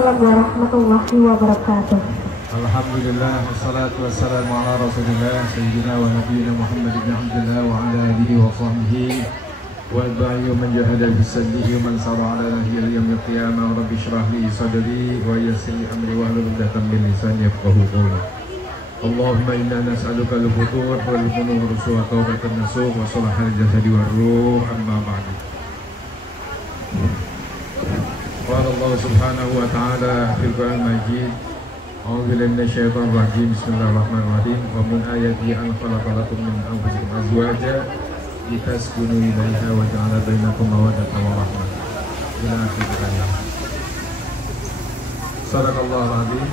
Waalaikumsalam warahmatullahi wabarakatuh. Alhamdulillah, wassalatu wassalamu ala rasulillah Sayyidina wa nabiyina Muhammad ibn Abdullah wa ala alihi wa sahbihi wa al-ba'i wa man jahada bisallihi wa man sara ala nahiyil yawmil qiyamah. Rabbi shrah li sadri wa yassir li amri wa hlul 'uqdatam min lisani yafqahu qawli. Allahumma inna nas'aluka al-futuh wal funur wa tawbatan nasuh wa salahal jasadi war ruh, amma ba'du. Qala Allah subhanahu wa ta'ala fil Qur'an Majid, a'udzu billahi minasyaitonir rajim, bismillahirrahmanirrahim. Wa min ayatihi an khalaqa lakum min anfusikum azwajan litaskunu ilaiha wa ja'ala bainakum mawaddatan wa rahmah. Ila akhir ayat. Shadaqallahul azim.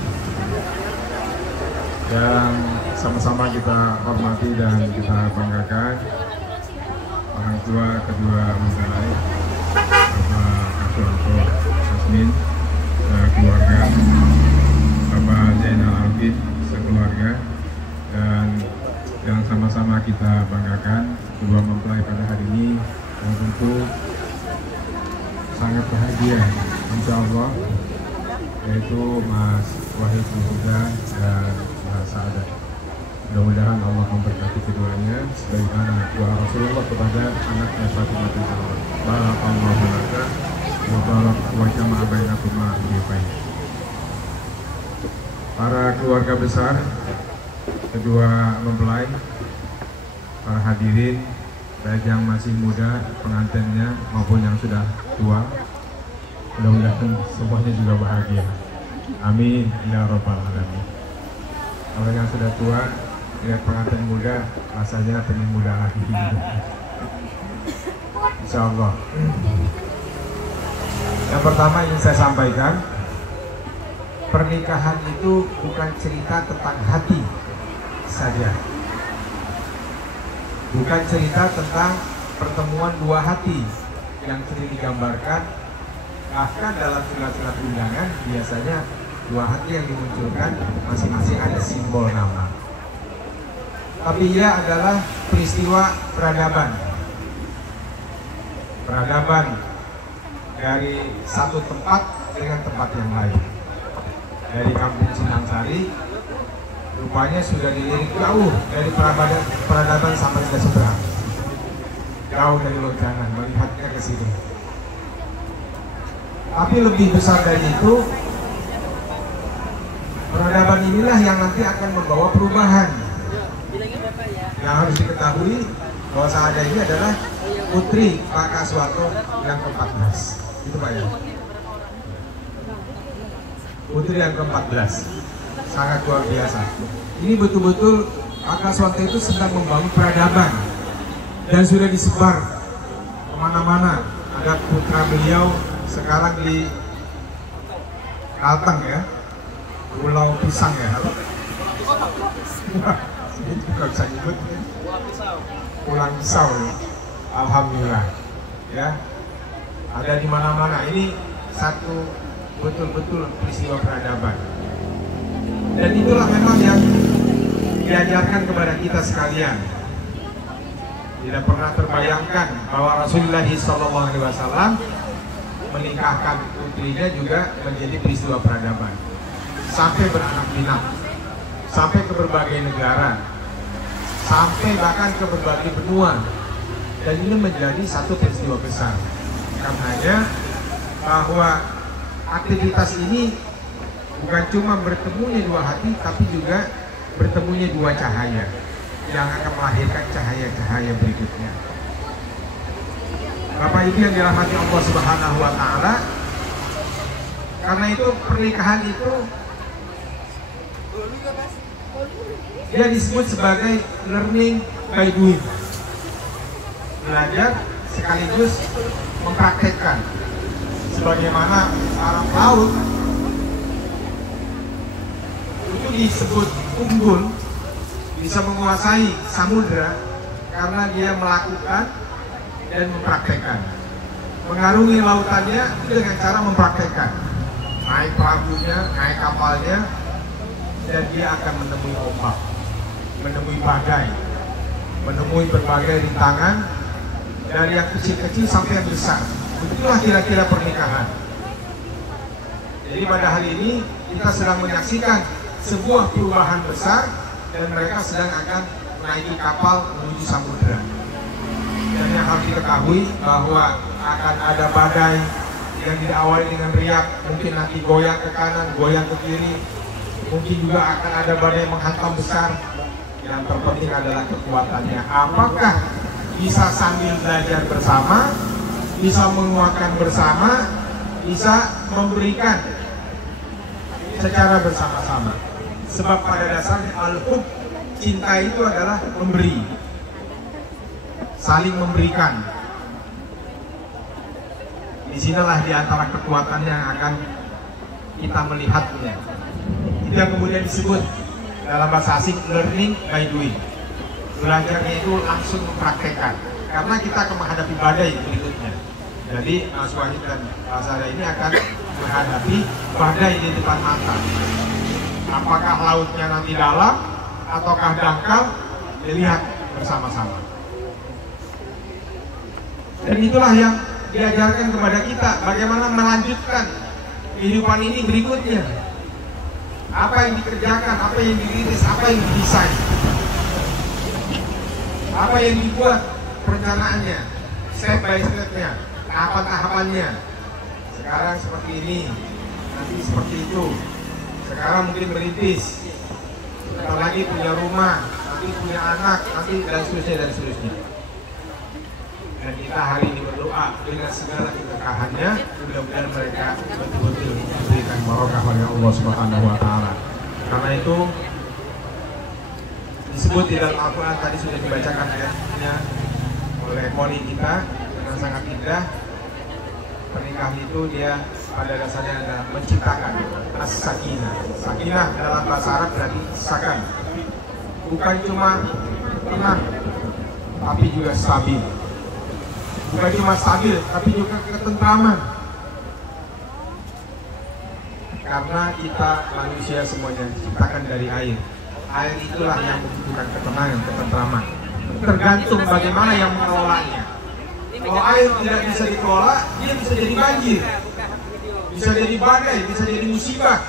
Dan sama-sama kita hormati dan kita banggakan orang tua kedua mempelai, Bapak Aswanto Asmin, keluarga, Bapak Zainal Arifin sekeluarga, dan yang sama-sama kita banggakan kedua mempelai pada hari ini, yang tentu sangat bahagia, insya Allah, yaitu Mas Wahid Huda dan Mas Sa'adat. Mudah-mudahan Allah memberkati keduanya sebagaimana doa Rasulullah kepada anaknya Fatimah Zahra. Barakallahu laka wa barak wa jama'a bainakuma fi khair. Para keluarga besar, kedua mempelai, para hadirin, baik yang masih muda pengantinnya maupun yang sudah tua, mudah-mudahan semuanya juga bahagia. Amin ya rabbal alamin. Kalau yang sudah tua lihat pengantin muda, rasanya pengen muda lagi. Insya Allah. Yang pertama ingin saya sampaikan, pernikahan itu bukan cerita tentang hati saja, bukan cerita tentang pertemuan dua hati yang sering digambarkan. Bahkan dalam surat-surat undangan biasanya dua hati yang dimunculkan masing-masing ada simbol nama. Tapi ia adalah peristiwa peradaban. Peradaban dari satu tempat dengan tempat yang lain. Dari kampung Sinangsari, rupanya sudah dilirik jauh dari peradaban sampai ke seberang. Jauh dari Lojangan, melihatnya ke sini. Tapi lebih besar dari itu, peradaban inilah yang nanti akan membawa perubahan. Yang harus diketahui bahwa Sa'adah ini adalah putri Pak Kaswanto yang ke-14. Itu Pak ya. Putri yang ke-14. Sangat luar biasa. Ini betul-betul Pak Kaswanto itu sedang membangun peradaban dan sudah disebar kemana-mana. Ada putra beliau sekarang di Kalteng ya, Pulau Pisang ya. Bukan bisa nyebut Pulang Pisau ya. Alhamdulillah ya, ada di mana-mana. Ini satu betul-betul peristiwa peradaban, dan itulah memang yang diajarkan kepada kita sekalian. Tidak pernah terbayangkan bahwa Rasulullah SAW menikahkan putrinya juga menjadi peristiwa peradaban, sampai beranak pinak, sampai ke berbagai negara, sampai bahkan ke berbagai benua. Dan ini menjadi satu peristiwa besar. Karenanya bahwa aktivitas ini bukan cuma bertemunya dua hati, tapi juga bertemunya dua cahaya yang akan melahirkan cahaya-cahaya berikutnya. Bapak Ibu yang dirahmati Allah Subhanahu wa Ta'ala, karena itu pernikahan itu dia disebut sebagai learning by doing, belajar sekaligus mempraktekkan. Sebagaimana seorang pelaut itu disebut unggul, bisa menguasai samudra karena dia melakukan dan mempraktekkan. Mengarungi lautannya dengan cara mempraktekkan. Naik perahunya, naik kapalnya, dan dia akan menemui ombak, menemui badai, menemui berbagai rintangan, dari yang kecil-kecil sampai yang besar. Begitulah kira-kira pernikahan. Jadi pada hari ini kita sedang menyaksikan sebuah perubahan besar dan mereka sedang akan menaiki kapal menuju samudera. Dan yang harus diketahui bahwa akan ada badai yang diawali dengan riak, mungkin nanti goyang ke kanan, goyang ke kiri, mungkin juga akan ada badai menghantam besar. Yang terpenting adalah kekuatannya. Apakah bisa sambil belajar bersama, bisa menguatkan bersama, bisa memberikan secara bersama-sama. Sebab pada dasarnya al-hub, cinta itu adalah memberi, saling memberikan. Disinilah diantara kekuatan yang akan kita melihatnya. Itu yang kemudian disebut dalam bahasa asing learning by doing. Belajarnya itu langsung mempraktekkan. Karena kita akan menghadapi badai berikutnya. Jadi Mas Wahid dan Pak Sada ini akan menghadapi badai di depan mata. Apakah lautnya nanti dalam ataukah dangkal, dilihat bersama-sama. Dan itulah yang diajarkan kepada kita, bagaimana melanjutkan kehidupan ini berikutnya. Apa yang dikerjakan, apa yang dirintis, apa yang didesain, apa yang dibuat perencanaannya, step by stepnya, tahapan-tahapannya. Sekarang seperti ini, nanti seperti itu. Sekarang mungkin merintis, sebentar lagi punya rumah, nanti punya anak, nanti dan seterusnya dan seterusnya. Dan kita hari ini berdoa dengan segala keberkahannya, mudah-mudahan mereka betul-betul diberikan barokah oleh Allah Subhanahu wa Ta'ala. Karena itu disebut di dalam Al-Quran, tadi sudah dibacakan ayatnya oleh Moli kita dengan sangat indah. Pernikahan itu dia pada dasarnya adalah menciptakan as-sakinah. Sakinah dalam bahasa Arab berarti sakan, bukan cuma tenang, tapi juga stabil. Bukan cuma stabil, tapi juga ketentraman. Karena kita manusia semuanya diciptakan dari air. Air itulah yang membutuhkan ketenangan, ketentraman. Tergantung bagaimana yang mengelolanya. Kalau air tidak bisa dikelola, dia bisa jadi banjir, bisa jadi badai, bisa jadi musibah,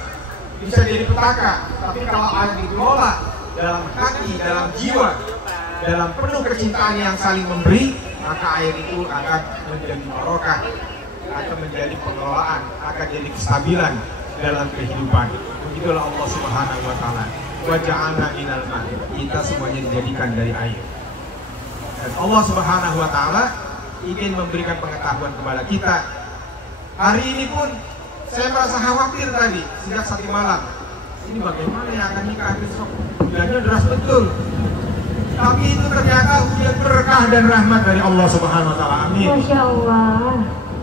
bisa jadi petaka. Tapi kalau air dikelola dalam hati, dalam jiwa, dalam penuh kecintaan yang saling memberi, maka air itu akan menjadi barokah, akan menjadi pengelolaan, akan jadi kestabilan dalam kehidupan. Begitulah Allah Subhanahu wa Ta'ala. Wa ja'alna minal ma'i. Kita semuanya dijadikan dari air. Dan Allah Subhanahu wa Ta'ala ingin memberikan pengetahuan kepada kita. Hari ini pun saya merasa khawatir tadi sejak tadi malam. Ini bagaimana yang akan nikah besok? Hujannya deras betul. Tapi itu ternyata hujan berkah dan rahmat dari Allah Subhanahu wa Ta'ala. Amin. Masya Allah.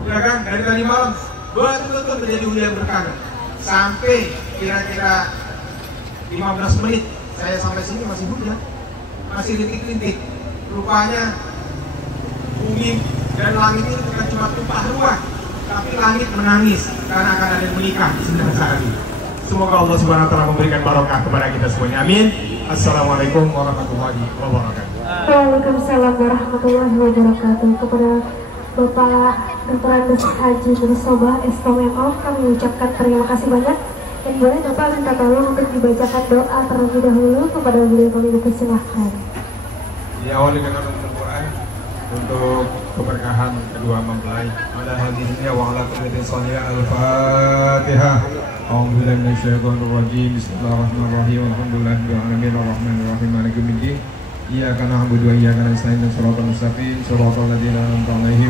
Ya kan, dari tadi malam betul-betul terjadi hujan berkah. Sampai kira-kira 15 menit saya sampai sini masih hujan, masih rintik-rintik. Rupanya bumi dan langit itu bukan cuma tumpah ruah, tapi langit menangis karena akan ada yang menikah di sebentar saat ini. Semoga Allah Subhanahu wa Ta'ala memberikan barokah kepada kita semuanya. Amin. Assalamualaikum warahmatullahi wabarakatuh. Waalaikumsalam warahmatullahi wabarakatuh. Kepada Bapak Dr. Andes Haji Nursobah STMO, kami ucapkan terima kasih banyak. Dan boleh Bapak minta tolong untuk dibacakan doa terlebih dahulu kepada beliau, kami dipersilahkan. Diawali dengan Al-Quran untuk keberkahan kedua mempelai. Ala hadisnya wa ala kulli salih al-Fatihah. A'udzubillahi minasyaitonir rajim. Bismillahirrahmanirrahim. Alhamdulillahirabbil alamin arrahmanir rahim maliki yaumiddin. Iyyaka na'budu wa iyyaka nasta'in. Shiratal mustaqim. Shiratal ladzina an'amta 'alaihim